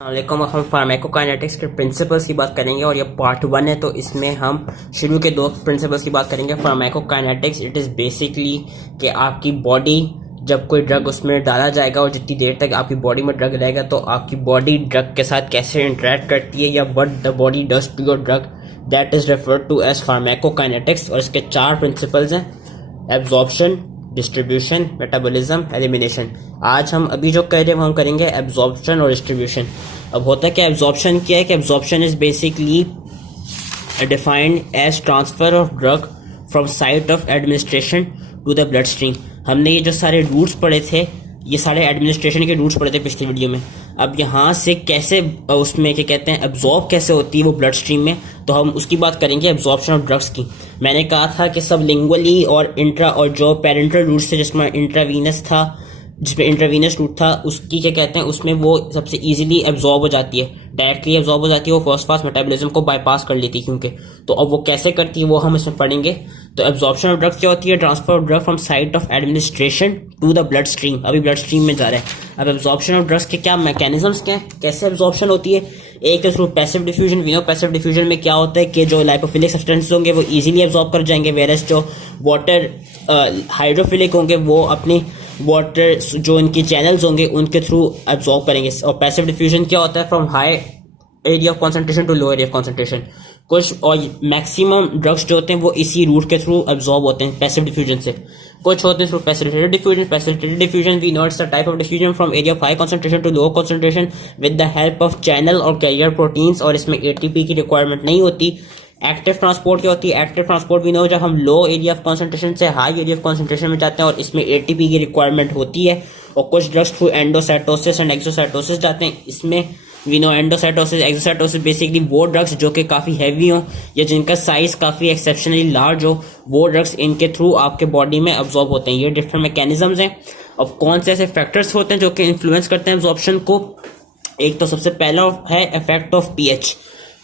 वालेकुम। हम फार्माकोकाइनेटिक्स के प्रिंसिपल्स की बात करेंगे और ये पार्ट 1 है, तो इसमें हम शुरू के 2 प्रिंसिपल्स की बात करेंगे। फार्माकोकाइनेटिक्स इट इज़ बेसिकली कि आपकी बॉडी जब कोई ड्रग उसमें डाला जाएगा और जितनी देर तक आपकी बॉडी में ड्रग रहेगा तो आपकी बॉडी ड्रग के साथ कैसे इंटरेक्ट करती है या what the body does to your drug, that is referred to as pharmacokinetics. और इसके 4 प्रिंसिपल्स हैं: एब्जॉर्प्शन, डिस्ट्रीब्यूशन, मेटाबॉलिज्म, एलिमिनेशन। आज हम अभी जो कर रहे हैं वो हम करेंगे एब्जॉर्प्शन और डिस्ट्रीब्यूशन। अब होता है कि एब्जॉर्प्शन क्या है कि absorption is basically defined as transfer of drug from site of administration to the blood stream. हमने ये जो सारे रूट्स पढ़े थे, ये सारे एडमिनिस्ट्रेशन के रूट्स पढ़े थे पिछले वीडियो में। अब यहाँ से कैसे उसमें क्या कहते हैं एब्जॉर्ब कैसे होती है वो ब्लड स्ट्रीम में, तो हम उसकी बात करेंगे एब्जॉर्प्शन ऑफ ड्रग्स की। मैंने कहा था कि सब लिंगुअली और इंट्रा और जो पेरेंटल रूट्स थे जिसमें इंट्रावीनस था, जिसमें इंट्रावीनस रूट था, उसकी क्या कहते हैं उसमें वो सबसे इजीली एब्जॉर्ब हो जाती है, डायरेक्टली एब्जॉर्ब हो जाती है। वो फर्स्ट पास मेटाबॉलिज्म को बाईपास कर लेती है क्योंकि, तो अब वो कैसे करती है वो हम इसमें पढ़ेंगे। तो एब्जॉर्प्शन ऑफ ड्रग्स क्या होती है? Transfer of drug from site of administration to the blood stream. अभी ब्लड स्ट्रीम में जा रहा है। अब एब्जॉर्प्शन ऑफ ड्रग्स के क्या मैकेनिज्म्स क्या है, कैसे एब्जॉर्प्शन होती है? एक तो through passive diffusion. We know passive diffusion में क्या होता है कि जो लाइपोफिलिक सब्सटेंसेस होंगे वो इजीली एब्जॉर्ब कर जाएंगे, वेरस जो वाटर हाइड्रोफिलिक होंगे वो अपनी वाटर जो इनके चैनल्स होंगे उनके थ्रू एब्जॉर्ब करेंगे। और पैसिव डिफ्यूजन क्या होता है? From high area of concentration to low area of concentration. कुछ और मैक्सिमम ड्रग्स जो होते हैं वो इसी रूट के थ्रू एब्जॉर्ब होते हैं पैसिव डिफ्यूजन से। कुछ होते हैं through facilitated diffusion. Facilitated diffusion we know it's the type of diffusion from area of high concentration to low concentration with the help of channel और कैरियर प्रोटीन्स, और इसमें ATP की रिक्वायरमेंट नहीं होती। एक्टिव ट्रांसपोर्ट क्या होती है? Active transport भी नो जब हम लो एरिया ऑफ कॉन्सेंट्रेशन से हाई एरिया ऑफ कॉन्सेंट्रेशन में जाते हैं और इसमें एटीपी की रिक्वायरमेंट होती है। और कुछ drugs through endocytosis and exocytosis जाते हैं। इसमें we know endocytosis exocytosis basically वो ड्रग्स जो कि काफ़ी हैवी हो या जिनका साइज काफ़ी एक्सेप्शनली लार्ज हो, वो ड्रग्स इनके थ्रू आपके बॉडी में अब्जॉर्ब होते हैं। ये डिफरेंट मैकेनिज्म्स हैं। अब कौन से ऐसे फैक्टर्स होते हैं जो कि इन्फ्लुएंस करते हैं एब्जॉर्प्शन को? एक तो सबसे पहला है इफेक्ट ऑफ पीएच।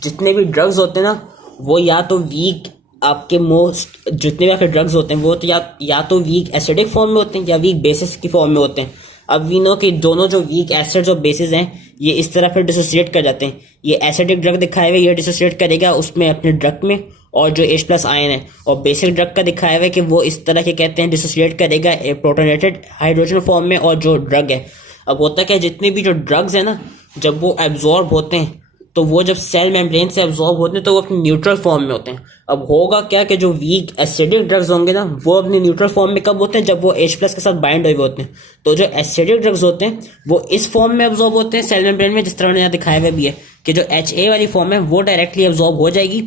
जितने भी ड्रग्स होते हैं ना वो या तो वीक आपके मोस्ट जितने भी आपके ड्रग्स होते हैं वो तो या तो वीक एसिडिक फॉर्म में होते हैं या वीक बेसिस की फॉर्म में होते हैं। अब वी नो कि दोनों जो वीक एसिड्स और बेसिस हैं ये इस तरह फिर डिसोसिएट कर जाते हैं। ये एसिडिक ड्रग दिखाए हुए ये डिसोसिएट करेगा उसमें अपने ड्रग में और जो H+ आयन है, और बेसिक ड्रग का दिखाया हुआ है कि वो इस तरह के कहते हैं डिसोसिएट करेगा प्रोटोनेटेड हाइड्रोजन फॉर्म में और जो ड्रग है। अब होता क्या है जितने भी जो ड्रग्स है ना जब वो एब्जॉर्ब होते हैं तो वो जब सेल मेम्ब्रेन से एब्जॉर्ब होते हैं तो वो अपनी न्यूट्रल फॉर्म में होते हैं। अब होगा क्या कि जो वीक एसिडिक ड्रग्स होंगे ना वो अपनी न्यूट्रल फॉर्म में कब होते हैं? जब वो H+ के साथ बाइंड हुए होते हैं। तो जो एसिडिक ड्रग्स होते हैं वो इस फॉर्म में एब्जॉर्ब होते हैं सेल मेम्ब्रेन में, जिस तरह यहाँ दिखाया हुआ भी है कि जो HA वाली फॉर्म है वो डायरेक्टली एब्जॉर्ब हो जाएगी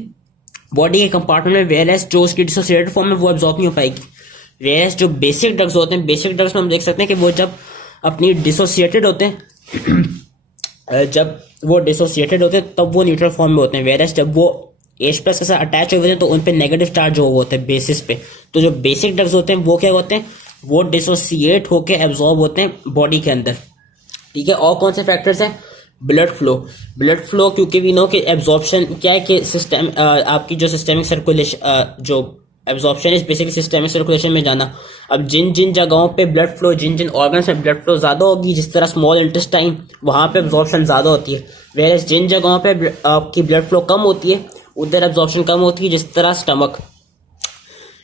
बॉडी के कंपार्टमेंट में, वेयरएस जो उसकी डिसोसिएटेड फॉर्म में वो एब्जॉर्ब नहीं हो पाएगी। वेयरएस जो बेसिक ड्रग्स होते हैं, बेसिक ड्रग्स में हम देख सकते हैं कि वो जब अपनी डिसोसिएटेड होते हैं जब वो डिसोसिएटेड होते हैं तब वो न्यूट्रल फॉर्म में होते हैं। वेरस जब वो H+ के साथ अटैच हुए होते हैं तो उन पे नेगेटिव चार्ज हो होता है बेसिस पे। तो जो बेसिक ड्रग्स होते हैं वो क्या होते हैं? वो डिसोसिएट होके एब्जॉर्ब होते हैं बॉडी के अंदर। ठीक है। और कौन से फैक्टर्स हैं? Blood flow. ब्लड फ्लो क्योंकि वी नो कि एब्जॉर्प्शन क्या है कि सिस्टम आपकी जो सिस्टेमिक सर्कुलेशन जो absorption is basically systemic circulation में जाना। अब जिन जिन जगहों पे ब्लड फ्लो, जिन जिन ऑर्गन्स में ब्लड फ्लो ज़्यादा होगी, जिस तरह स्मॉल इंटेस्टाइन वहाँ पे एब्जॉर्प्शन ज़्यादा होती है, वेरस जिन जगहों पे आपकी ब्लड फ्लो कम होती है उधर एब्जॉर्प्शन कम होती है, जिस तरह stomach.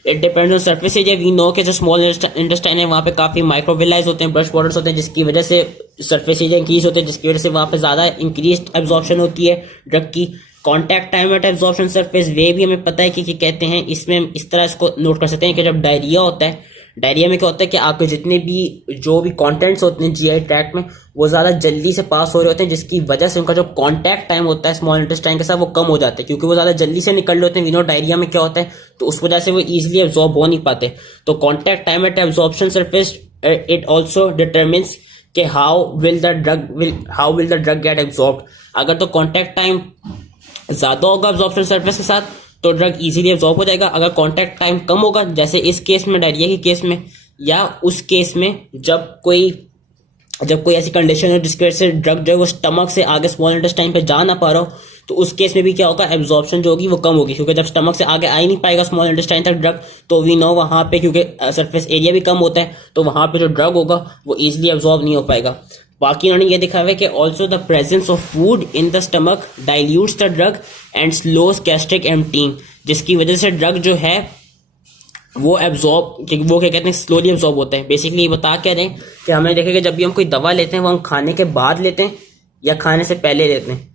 It depends on surface area. We know कि जो स्मॉल इंटेस्टाइन है वहाँ पे काफ़ी माइक्रोविलाइज होते हैं, ब्रश बॉर्डर्स होते हैं, जिसकी वजह से सरफेस एरिया इंक्रीज होते हैं, जिसकी वजह से वहाँ पे ज़्यादा इंक्रीज एब्जॉर्प्शन होती है ड्रग की। Contact time at absorption surface वे भी हमें पता है कि कहते हैं। इसमें इस तरह इसको नोट कर सकते हैं कि जब डायरिया होता है, डायरिया में क्या होता है कि आपके जितने भी जो भी कंटेंट्स होते हैं जीआई ट्रैक्ट में वो ज़्यादा जल्दी से पास हो रहे होते हैं, जिसकी वजह से उनका जो कॉन्टैक्ट टाइम होता है स्मॉल इंटेस्टाइन के साथ वो कम हो जाता है क्योंकि वो ज़्यादा जल्दी से निकल रहे होते हैं। वी नो डायरिया में क्या होता है तो उस वजह से वो ईजिली एब्जॉर्ब हो नहीं पाते। तो contact time at absorption surface it also determines कि how will the drug get absorb. अगर तो कॉन्टैक्ट टाइम ज़्यादा होगा एब्जॉर्प्शन सरफेस के साथ तो ड्रग इजीली एब्जॉर्ब हो जाएगा। अगर कॉन्टैक्ट टाइम कम होगा जैसे इस केस में डायरिया के केस में या उस केस में जब कोई ऐसी कंडीशन हो जिसकी वजह से ड्रग जो है वो स्टमक से आगे स्मॉल इंटेस्टाइन पे जा ना पा रहा हो तो उस केस में भी क्या होगा? एब्जॉर्प्शन जो होगी वो कम होगी क्योंकि जब स्टमक से आगे आ ही नहीं पाएगा स्मॉल इंटेस्टाइन तक ड्रग तो वी नो वहाँ पे क्योंकि सरफेस एरिया भी कम होता है तो वहाँ पे जो ड्रग होगा वो ईजिली एब्जॉर्ब नहीं हो पाएगा। बाकी उन्होंने ये दिखा हुआ है कि also the presence of food in the stomach dilutes the drug and slows gastric emptying, जिसकी वजह से ड्रग जो है वो एब्जॉर्ब, वो क्या कहते हैं, स्लोली एब्जॉर्ब होता है। बेसिकली ये बता क्या रहे हैं कि हमें देखें कि जब भी हम कोई दवा लेते हैं वो हम खाने के बाद लेते हैं या खाने से पहले लेते हैं।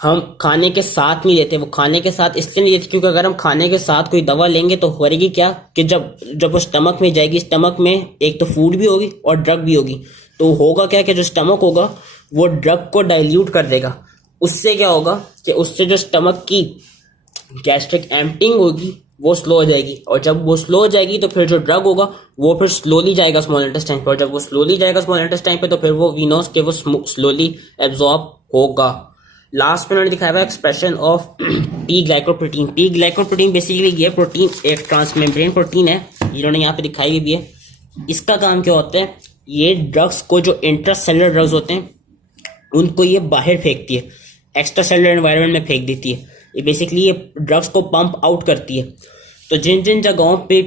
हम खाने के साथ नहीं लेते, वो खाने के साथ इसलिए नहीं लेते क्योंकि अगर हम खाने के साथ कोई दवा लेंगे तो होगी क्या कि जब वो स्टमक में जाएगी, स्टमक में एक तो फूड भी होगी और ड्रग भी होगी, तो होगा क्या कि जो स्टमक होगा वो ड्रग को डाइल्यूट कर देगा। उससे क्या होगा कि उससे जो स्टमक की गैस्ट्रिक एम्पटिंग होगी वो स्लो हो जाएगी, और जब वो स्लो हो जाएगी तो फिर जो ड्रग होगा वो फिर स्लोली जाएगा स्मॉल इंटेस्टाइन पर, और जब वो स्लोली जाएगा स्मॉल इंटेस्टाइन पे तो फिर वो वी नोस के वो स्लोली एब्जॉर्ब होगा। लास्ट में उन्होंने दिखाया हुआ expression of T glycoprotein. T glycoprotein basically ये प्रोटीन एक ट्रांसमेम्ब्रेन प्रोटीन है, इन्होंने यहाँ पे दिखाई हुई भी है। इसका काम क्या होता है, ये ड्रग्स को, जो इंट्रासेलुलर ड्रग्स होते हैं उनको ये बाहर फेंकती है, एक्स्ट्रा सेलुलर एनवायरनमेंट में फेंक देती है। ये बेसिकली ये ड्रग्स को पंप आउट करती है। तो जिन जिन जगहों पे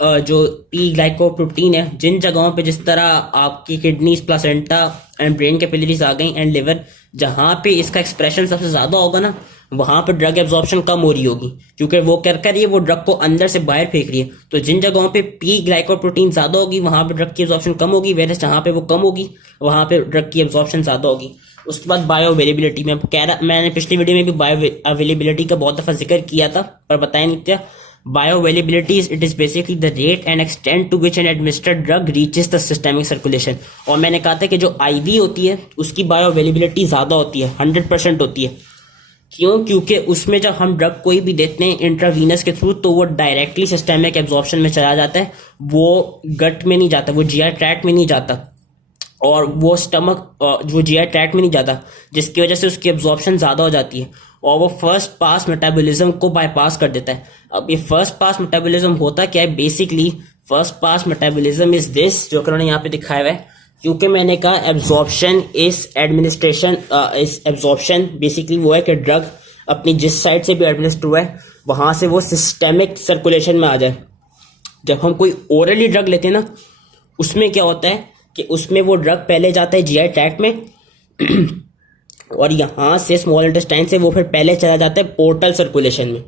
जो पी ग्लाइकोप्रोटीन है, जिन जगहों पे जिस तरह आपकी kidneys, placenta and brain capillaries आ गई एंड लिवर, जहाँ पे इसका एक्सप्रेशन सबसे ज्यादा होगा ना, वहां पर ड्रग एब्जॉर्प्शन कम हो रही होगी क्योंकि वो क्या कर रही है, वो ड्रग को अंदर से बाहर फेंक रही है। तो जिन जगहों पे पी ग्लाइकोप्रोटीन ज्यादा होगी वहां पर ड्रग की एब्जॉर्प्शन कम होगी, वेरस जहां पे वो कम होगी वहां पे ड्रग की एब्जॉर्प्शन ज्यादा होगी। उसके बाद बायो अवेलेबिलिटी में मैंने पिछली वीडियो में भी बायो अवेलेबिलिटी का बहुत दफा जिक्र किया था पर बताया नहीं था। Bioavailability it is basically the rate and extent to which an administered drug reaches the systemic circulation. और मैंने कहा था कि जो आईवी होती है उसकी बायो अवेलेबिलिटी ज्यादा होती है, 100% होती है। क्यों? क्योंकि उसमें जब हम ड्रग कोई भी देते हैं इंट्रावीनस के थ्रू तो वो डायरेक्टली सिस्टेमिक एब्जॉर्प्शन में चला जाता है, वो गट में नहीं जाता, वो जीआई ट्रैक्ट में नहीं जाता, और वो वो जीआई ट्रैक्ट में नहीं जाता, जिसकी वजह से उसकी एब्जॉर्प्शन ज्यादा हो जाती है और वो फर्स्ट पास मेटाबॉलिज्म को बाईपास कर देता है। अब ये फर्स्ट पास मेटाबॉलिज्म होता क्या है? Basically first pass metabolism is this, जो उन्होंने यहाँ पे दिखाया हुआ है। क्योंकि मैंने कहा एब्जॉर्प्शन इज एडमिनिस्ट्रेशन, इस एब्जॉर्प्शन बेसिकली वो है कि ड्रग अपनी जिस साइड से भी एडमिनिस्टर हुआ है वहां से वो सिस्टेमिक सर्कुलेशन में आ जाए। जब हम कोई ओरली ड्रग लेते हैं ना, उसमें क्या होता है कि उसमें वो ड्रग पहले जाता है जीआई ट्रैक्ट में और यहाँ से स्मॉल इंटेस्टाइन से वो फिर पहले चला जाता है पोर्टल सर्कुलेशन में।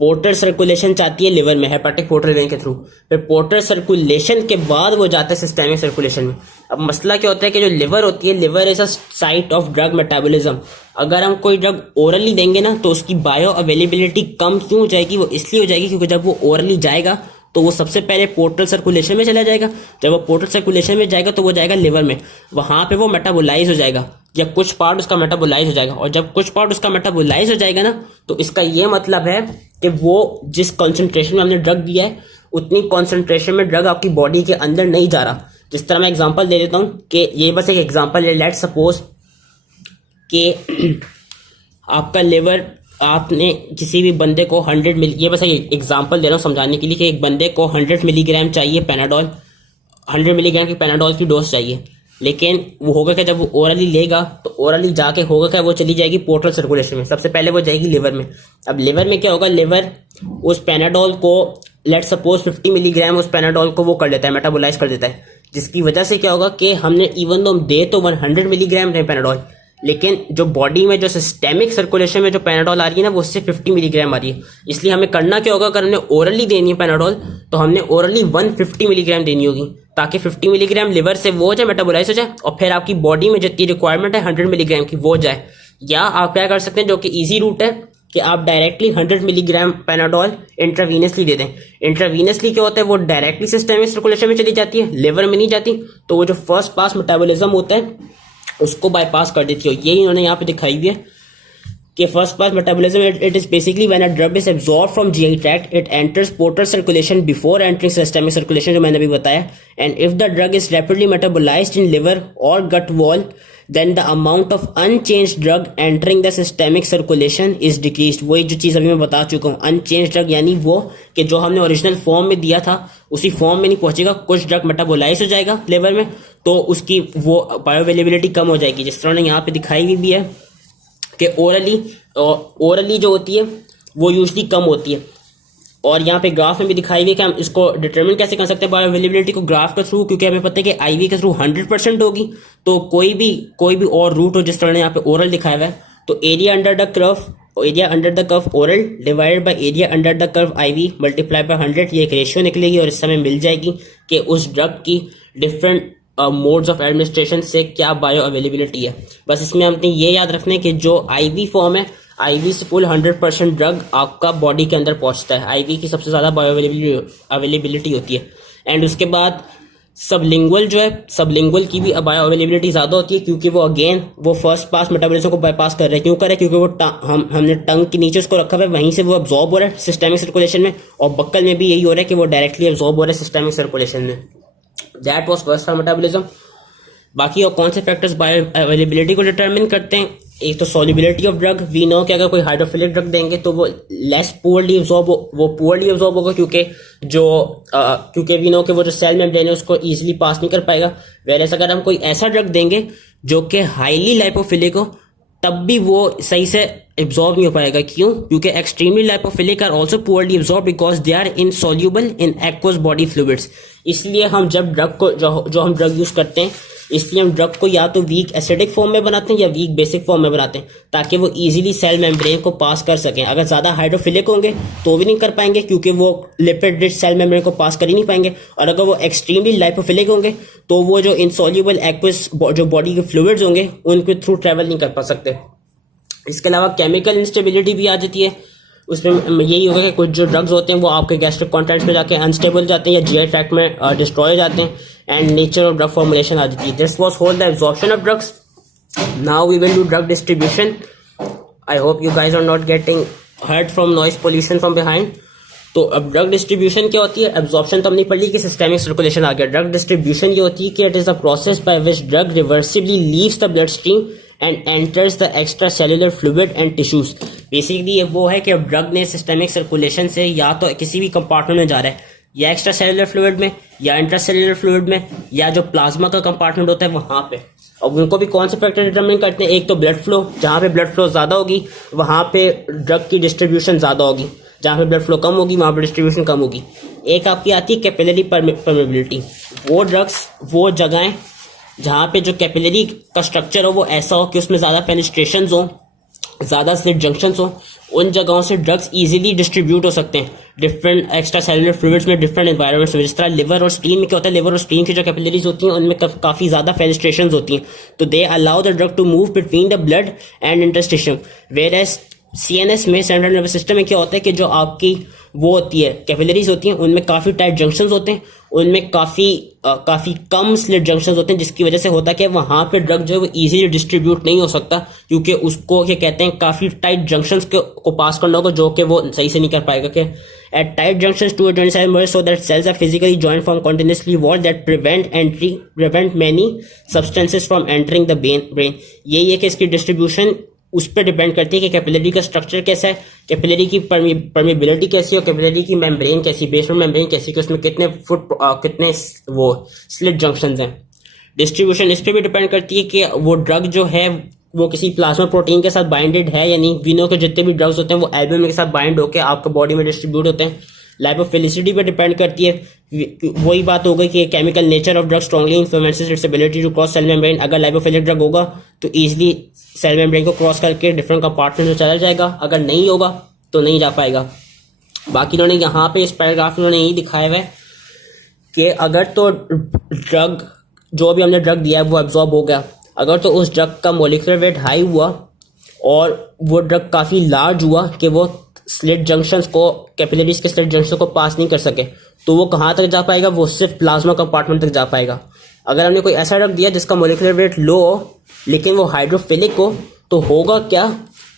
पोर्टल सर्कुलेशन चाहती है लिवर में, हेपाटिक पोर्टल वेन के थ्रू, फिर पोर्टल सर्कुलेशन के बाद वो जाता है सिस्टेमिक सर्कुलेशन में। अब मसला क्या होता है कि जो लिवर होती है, liver is a site of drug metabolism. अगर हम कोई ड्रग ओरली देंगे ना तो उसकी बायो अवेलेबिलिटी कम क्यों हो जाएगी? वो इसलिए हो जाएगी क्योंकि जब वो ओरली जाएगा तो वो सबसे पहले पोर्टल सर्कुलेशन में चला जाएगा। जब वो पोर्टल सर्कुलेशन में जाएगा तो वो जाएगा लिवर में, वहां पे वो मेटाबोलाइज हो जाएगा या कुछ पार्ट उसका मेटाबोलाइज हो जाएगा। और जब कुछ पार्ट उसका मेटाबोलाइज हो जाएगा ना तो इसका ये मतलब है कि वो जिस कॉन्सेंट्रेशन में हमने ड्रग दिया है उतनी कॉन्सेंट्रेशन में ड्रग आपकी बॉडी के अंदर नहीं जा रहा। जिस तरह मैं एग्जांपल दे देता हूं कि ये बस एक एग्जांपल है। लेट्स सपोज कि आपका लिवर, आपने किसी भी बंदे को 100 मिली, ये बस एक एग्जांपल दे रहा हूँ समझाने के लिए कि एक बंदे को 100 मिलीग्राम चाहिए पैनाडोल, 100 मिलीग्राम की पैनाडोल की डोज चाहिए, लेकिन वो होगा क्या जब वो ओरली लेगा तो ओरली जाके होगा क्या, वो चली जाएगी पोर्टल सर्कुलेशन में, सबसे पहले वो जाएगी लिवर में। अब लिवर में क्या होगा, लिवर उस पैनाडोल को लेट सपोज 50 मिलीग्राम उस पैनाडोल को वो कर लेता है, मेटाबोलाइज कर देता है, जिसकी वजह से क्या होगा कि हमने इवन तो हम दे तो 100 मिलीग्राम रहे पैनाडोल, लेकिन जो बॉडी में जो सिस्टेमिक सर्कुलेशन में जो पैनाडोल आ रही है ना वो उससे 50 मिलीग्राम आ रही है। इसलिए हमें करना क्या होगा, अगर हमने ओरली देनी है पैनाडोल तो हमने ओरली 150 मिलीग्राम देनी होगी ताकि 50 मिलीग्राम लिवर से वो हो जाए, मेटाबोलाइज हो जाए, और फिर आपकी बॉडी में जितनी रिक्वायरमेंट है 100 मिलीग्राम की वो जाए। या आप क्या कर सकते हैं, जो कि ईजी रूट है, कि आप डायरेक्टली 100 मिलीग्राम पैनाडोल इंट्रावीनसली दे दें। इंट्रावीनसली क्या होता है, वो डायरेक्टली सिस्टेमिक सर्कुलेशन में चली जाती है, लिवर में नहीं जाती, तो वो जो फर्स्ट पास मेटाबॉलिज्म होता है उसको बाईपास कर देती है। यही इन्होंने यहाँ पे दिखाई हुई है कि first pass metabolism it is basically when a drug is absorbed from GI tract it enters portal circulation before entering systemic circulation, जो मैंने अभी बताया, and if the drug is rapidly metabolized in liver और gut wall then the amount of unchanged drug entering the systemic circulation is decreased। वही जो चीज अभी मैं बता चुका हूँ, अनचेंज ड्रग यानी वो कि जो हमने ओरिजिनल फॉर्म में दिया था उसी फॉर्म में नहीं पहुंचेगा, कुछ ड्रग मेटाबोलाइज हो जाएगा लिवर में तो उसकी वो बायोअवेलेबिलिटी कम हो जाएगी। जिस तरह ने यहाँ पे दिखाई हुई भी है कि ओरली जो होती है वो यूजली कम होती है, और यहाँ पे ग्राफ में भी दिखाई हुई कि हम इसको डिटरमिन कैसे कर सकते हैं बायो अवेलेबिलिटी को ग्राफ के थ्रू, क्योंकि हमें पता है कि आईवी के थ्रू 100% होगी। तो कोई भी और रूट हो, जिस तरह यहाँ पे ओरल दिखाया हुआ है, तो area under the curve oral divided by area under the curve IV multiply by 100, ये एक रेशियो निकलेगी और इससे हमें मिल जाएगी कि उस ड्रग की डिफरेंट मोड्स ऑफ एडमिनिस्ट्रेशन से क्या बायो अवेलेबिलिटी है। बस इसमें हमने ये याद रखना है कि जो आईवी फॉर्म है, आईवी से फुल 100% ड्रग आपका बॉडी के अंदर पहुंचता है। आईवी की सबसे ज़्यादा बायो अवेलेबिलिटी होती है। एंड उसके बाद सबलिंगुअल जो है, सबलिंगुअल की भी बायो अवेलेबिलिटी ज़्यादा होती है, क्योंकि वो अगेन वो फर्स्ट पास मेटाबॉलिज्म को बाईपास कर रहे हैं। क्यों कर रहे हैं? क्योंकि वो हमने टंग के नीचे उसको रखा हुआ है, वहीं से वो अब्जॉर्ब हो रहा है सिस्टेमिक सर्कुलेशन में, और बक्कल में भी यही हो रहा है कि वो डायरेक्टली अब्जॉर्ब हो रहा है सिस्टेमिक सर्कुलेशन में। That was first for metabolism. बाकी और कौन से फैक्टर्स बायो अवेलेबिलिटी को डिटरमिन करते हैं? एक तो solubility of drug. We know कि अगर कोई हाइड्रोफिलिक ड्रग देंगे तो वो लेस पुअरली अब्जॉर्ब होगा, क्योंकि वी नो कि वो जो सेल मेम्ब्रेन है उसको इजीली पास नहीं कर पाएगा। वेरएस अगर हम कोई ऐसा ड्रग देंगे जो कि हाईली लाइपोफिलिक हो, तब भी वो सही से एब्जॉर्ब नहीं हो पाएगा। क्यों? क्योंकि extremely lipophilic are also poorly absorb because they are insoluble in aqueous body fluids. इसलिए हम जब ड्रग को जो हम ड्रग यूज करते हैं, इसलिए हम ड्रग को या तो वीक एसिडिक फॉर्म में बनाते हैं या वीक बेसिक फॉर्म में बनाते हैं, ताकि वो इजीली सेल मेम्ब्रेन को पास कर सकें। अगर ज़्यादा हाइड्रोफिलिक होंगे तो भी नहीं कर पाएंगे, क्योंकि वो लिपिड रिच सेल मेम्ब्रेन को पास कर ही नहीं पाएंगे। और अगर वो एक्सट्रीमली लाइपोफिलिक होंगे तो वो जो इनसॉल्युबल एक्वस जो बॉडी के फ्लूइड्स होंगे उनके थ्रू ट्रेवल नहीं कर पा सकते। इसके अलावा केमिकल इंस्टेबिलिटी भी आ जाती है। उसमें यही होगा कि कुछ जो ड्रग्स होते हैं वो आपके गैस्ट्रिक कॉन्टेंट्स में जाके अनस्टेबल हो जाते हैं या जीआई ट्रैक्ट में डिस्ट्रॉय हो जाते हैं, and nature of drug formulation आ जाती है। This was whole the absorption of drugs. Now we will do drug distribution. I hope you guys are not getting hurt from noise pollution from behind. तो अब drug distribution क्या होती है? Absorption तो हमने पढ़ ली कि सिस्टेमिक सर्कुलेशन आ गया। ड्रग डिस्ट्रीब्यूशन ये होती है कि it is a process by which drug reversibly leaves the blood stream and enters the extra cellular fluid and tissues. Basically ये वो है कि अब ड्रग ने सिस्टेमिक सर्कुलेशन से या तो किसी भी कंपार्टमेंट में जा रहा है, या एक्स्ट्रा सेलुलर फ्लूइड में, या इंट्रा सेलुलर फ्लूइड में, या जो प्लाज्मा का कंपार्टमेंट होता है वहां पे। अब उनको भी कौन से फैक्टर डिटरमिन करते हैं? एक तो ब्लड फ्लो, जहाँ पे ब्लड फ्लो ज्यादा होगी वहां पे ड्रग की डिस्ट्रीब्यूशन ज्यादा होगी, जहाँ पे ब्लड फ्लो कम होगी वहां पे डिस्ट्रीब्यूशन कम होगी। एक आपकी आती है कैपिलरी परमेबिलिटी। वो ड्रग्स, वो जगहें जहाँ पे जो कैपिलरी का स्ट्रक्चर हो वो ऐसा हो कि उसमें ज़्यादा पेनिस्ट्रेशन हो, ज़्यादा स्लिट जंक्शंस हो, उन जगहों से ड्रग्स इजीली डिस्ट्रीब्यूट हो सकते हैं डिफरेंट एक्स्ट्रा सेलुलर फ्लूइड्स में, डिफरेंट एनवायरमेंट्स में। जिस तरह लिवर और स्प्लीन में क्या होता है, लिवर और स्प्लीन की जो कैपिलरीज होती हैं उनमें काफ़ी ज़्यादा पेनिस्ट्रेशन होती हैं, तो they allow the drug to move between the blood and interstitium. Whereas CNS में, सेंट्रल नर्वस सिस्टम में क्या होता है कि जो आपकी वो होती है कैपिलरीज होती हैं उनमें काफ़ी टाइट जंक्शंस होते हैं, उनमें काफ़ी कम स्लिट जंक्शंस होते हैं, जिसकी वजह से होता है कि वहाँ पे ड्रग जो है वो इजीली डिस्ट्रीब्यूट नहीं हो सकता, क्योंकि उसको क्या कहते हैं काफ़ी टाइट जंक्शंस को पास करना होगा, जो कि वो सही से नहीं कर पाएगा। कि at tight junctions 227 molar so that cells are physically joint from continuously wall that prevent many substances from entering the brain. यही है कि इसकी डिस्ट्रीब्यूशन उस पर डिपेंड करती है कि कैपिलरी का स्ट्रक्चर कैसा है, कैपिलरी की परमेबिलिटी कैसी हो, कैपिलरी की मेम्ब्रेन कैसी, बेसमेंट मेम्ब्रेन कैसी, कि उसमें कितने वो स्लिट जंक्शंस हैं। डिस्ट्रीब्यूशन इस पर भी डिपेंड करती है कि वो ड्रग जो है वो किसी प्लाज्मा प्रोटीन के साथ बाइंडेड है या नहीं। वीनो के जितने भी ड्रग्स होते हैं वो एल्बुमिन के साथ बाइंड होकर आपके बॉडी में डिस्ट्रीब्यूट होते हैं। लाइपोफिलिसिटी पर डिपेंड करती है। वही बात हो गई कि chemical nature of drug strongly influences its ability to cross cell membrane. अगर लाइपोफिलिक ड्रग होगा तो ईजिली सेल मेम्ब्रेन को क्रॉस करके डिफरेंट कंपार्टमेंट में चला जाएगा, अगर नहीं होगा तो नहीं जा पाएगा। बाकी इन्होंने यहाँ पे इस पैराग्राफ में यही दिखाया हुआ है कि अगर तो ड्रग, जो भी हमने ड्रग दिया है वो एब्जॉर्ब हो गया, अगर तो उस ड्रग का मोलिकुलर वेट हाई हुआ और वो ड्रग काफ़ी लार्ज हुआ कि वो स्लिट जंक्शंस को, कैपिलरीज के स्लिट जंक्शन को पास नहीं कर सके, तो वो कहाँ तक जा पाएगा? वो सिर्फ प्लाज्मा कंपार्टमेंट तक जा पाएगा। अगर हमने कोई ऐसा ड्रग दिया जिसका मोलिकुलर वेट लो हो लेकिन वो हाइड्रोफिलिक हो, तो होगा क्या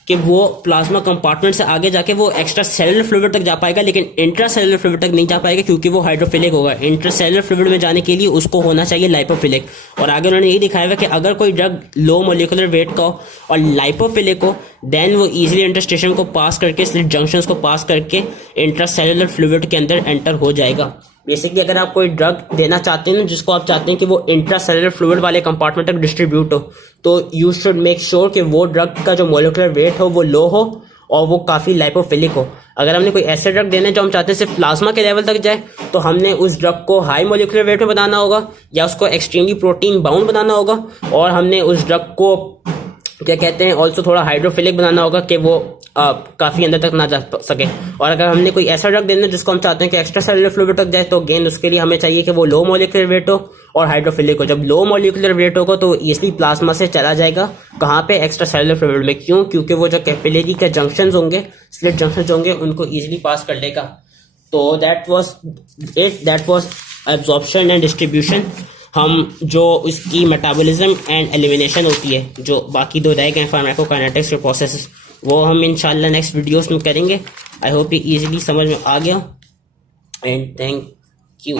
कि वो प्लाज्मा कंपार्टमेंट से आगे जाके वो एक्स्ट्रा सेलुलर फ्लूइड तक जा पाएगा, लेकिन इंट्रा सेलुलर फ्लूइड तक नहीं जा पाएगा, क्योंकि वो हाइड्रोफिलिक होगा। इंट्रा सेलुलर फ्लूइड में जाने के लिए उसको होना चाहिए लाइपोफिलिक। और आगे उन्होंने यही दिखाया हुआ कि अगर कोई ड्रग लो मोलिकुलर वेट का हो और लाइपोफिलिक हो, देन वो इजीली इंटरस्टिशियम को पास करके, स्लिट जंक्शंस को पास करके इंट्रा सेलुलर फ्लूइड के अंदर एंटर हो जाएगा। बेसिकली अगर आप कोई ड्रग देना चाहते हैं जिसको आप चाहते हैं कि वो इंट्रा सेलुलर फ्लूइड वाले कंपार्टमेंट तक डिस्ट्रीब्यूट हो, तो यू शुड मेक श्योर कि वो ड्रग का जो मोलिकुलर वेट हो वो लो हो और वो काफ़ी लाइपोफिलिक हो। अगर हमने कोई ऐसा ड्रग देना है जो हम चाहते हैं सिर्फ प्लाज्मा के लेवल तक जाए, तो हमने उस ड्रग को हाई मोलिकुलर वेट में बनाना होगा या उसको एक्सट्रीमली प्रोटीन बाउंड बनाना होगा, और हमने उस ड्रग को क्या कहते हैं ऑल्सो थोड़ा हाइड्रोफिलिक बनाना होगा कि वो काफ़ी अंदर तक ना जा सके। और अगर हमने कोई ऐसा ड्रग देना है जिसको हम चाहते हैं कि एक्स्ट्रा सेलुलर फ्लूइड तक जाए, तो अगेन उसके लिए हमें चाहिए कि वो लो मोलिकुलर वेट हो और हाइड्रोफिलिक हो। जब लो मोलिकुलर वेट होगा तो ईजिली प्लाज्मा से चला जाएगा कहाँ पे, एक्स्ट्रा सेलुलर फ्लूइड में। क्यों? क्योंकि वो जो कैपिलरी के जंक्शंस होंगे, स्लिट जंक्शंस होंगे, उनको ईजिली पास कर लेगा। तो that was absorption and distribution. हम जो इसकी मेटाबॉलिज्म एंड एलिमिनेशन होती है, जो बाकी दो रह गए फार्माकोकाइनेटिक्स के प्रोसेस, वो हम इंशाल्लाह नेक्स्ट वीडियोस में करेंगे। आई होप ये इजीली समझ में आ गया, एंड थैंक यू।